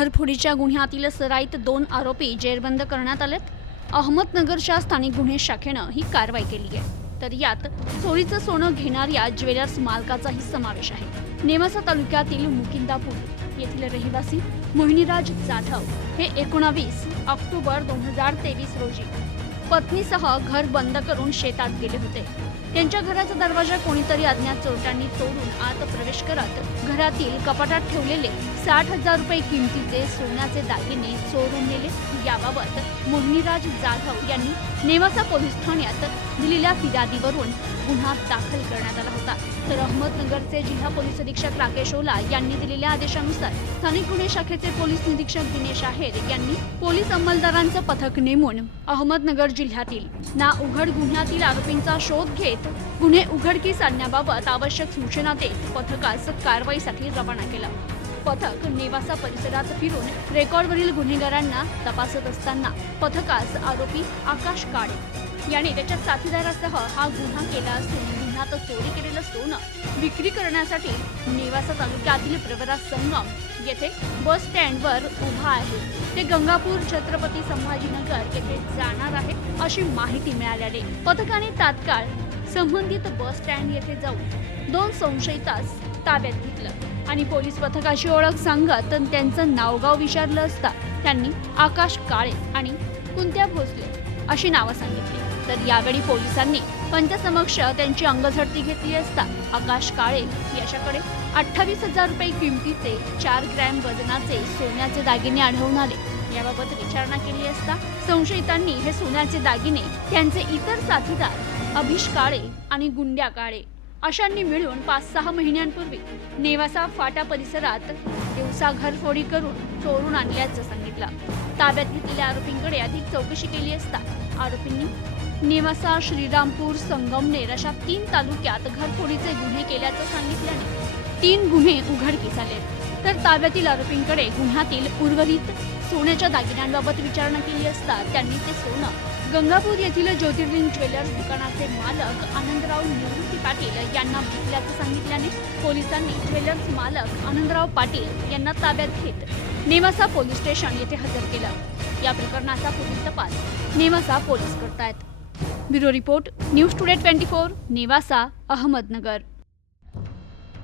घरफोडीच्या गुन्ह्यातील सराईत दोन आरोपी जेरबंद करण्यात आलेत. अहमदनगरच्या स्थानिक गुन्हे शाखेनं ही कारवाई केली आहे. तर यात चोरीचं सोनं घेणाऱ्या ज्वेलर्स मालकाचाही समावेश आहे. नेवासा तालुक्यातील मुकिंदापूर येथील रहिवासी मोहिनीराज जाधव हे एकोणावीस ऑक्टोबर दोन हजार तेवीस रोजी पत्नीसह घर बंद करून शेतात गेले होते. त्यांच्या घराचा दरवाजा कोणीतरी अज्ञात चोरट्यांनी तोडून आत प्रवेश करत घरातील कपाटात ठेवलेले साठ हजार रुपये किमतीचे सोन्याचे दागिने चोरून याबाबत मुरणीराज जाधव यांनी नेवासा पोलीस ठाण्यात दिलेल्या फिर्यादीवरून गुन्हा दाखल करण्यात आला होता. तर अहमदनगरचे जिल्हा पोलीस अधीक्षक राकेश ओला यांनी दिलेल्या आदेशानुसार स्थानिक गुन्हे शाखेचे पोलीस निरीक्षक दिनेश आहेर यांनी पोलीस अंमलदारांचं पथक नेमून अहमदनगर जिल्ह्यातील ना उघड गुन्ह्यातील आरोपींचा शोध घेत गुन्हे उघडकीस आणण्याबाबत आवश्यक सूचना देत पथकास कारवाईसाठी रवाना केलं. पथक नेवासा परिसरात फिरून रेकॉर्डवरील गुन्हेगारांना तपासत असताना पथकास आरोपी आकाश काळे याने त्याच्या साथीदारासह हा गुन्हा केला असून गुन्ह्यात चोरी केलेलं सोनं विक्री करण्यासाठी नेवासा तालुक्यातील प्रवरा संगम येथे बस स्टँडवर उभा आहे. ते गंगापूर छत्रपती संभाजीनगर येथे जाणार आहे अशी माहिती मिळाल्याने पथकाने तात्काळ संबंधित बस स्टँड येथे जाऊन दोन संशयितास ताब्यात घेतलं. आणि पोलीस पथकाची ओळख सांगत त्यांचं नावगाव विचारलं असता त्यांनी आकाश काळे आणि कुंत्या भोसले अशी नावं सांगितली. तर यावेळी पोलिसांनी पंचसमक्ष त्यांची अंगझडती घेतली असता आकाश काळे याच्याकडे अठ्ठावीस हजार रुपये किमतीचे चार ग्रॅम वजनाचे सोन्याचे दागिने आढळून आले. याबाबत विचारणा केली असता संशयितांनी हे सोन्याचे दागिने त्यांचे इतर साथीदार अभिष काळे आणि गुंड्या काळे अशांनी मिळून पाच सहा महिन्यांपूर्वी नेवासा फाटा परिसरात दिवसा घरफोडी करून चोरून आणल्याचं सांगितलं. ताब्यात घेतलेल्या आरोपींकडे अधिक चौकशी केली असता आरोपींनी नेवासा श्रीरामपूर संगमनेर अशा तीन तालुक्यात घरफोडीचे गुन्हे केल्याचं सांगितल्याने तीन गुन्हे उघडकीस आले तर ताब्यातील आरोपींकडे गुन्ह्यातील उर्वरित सोन्याच्या दागिन्यांबाबत विचारणा केली असता त्यांनी ते सोनं. गंगापूर येथील ज्योतिर्लिंग ज्वेलर्स दुकानाचे मालक आनंदराव निवृत्ती पाटील यांना विकल्याचं सांगितल्याने पोलिसांनी ज्वेलर्स मालक आनंदराव पाटील यांना ताब्यात घेत नेवासा पोलीस स्टेशन येथे हजर केलं. या प्रकरणाचा पुढील तपास नेवासा पोलीस करतायत. Bureau report news today twenty four Nevasa Ahmednagar.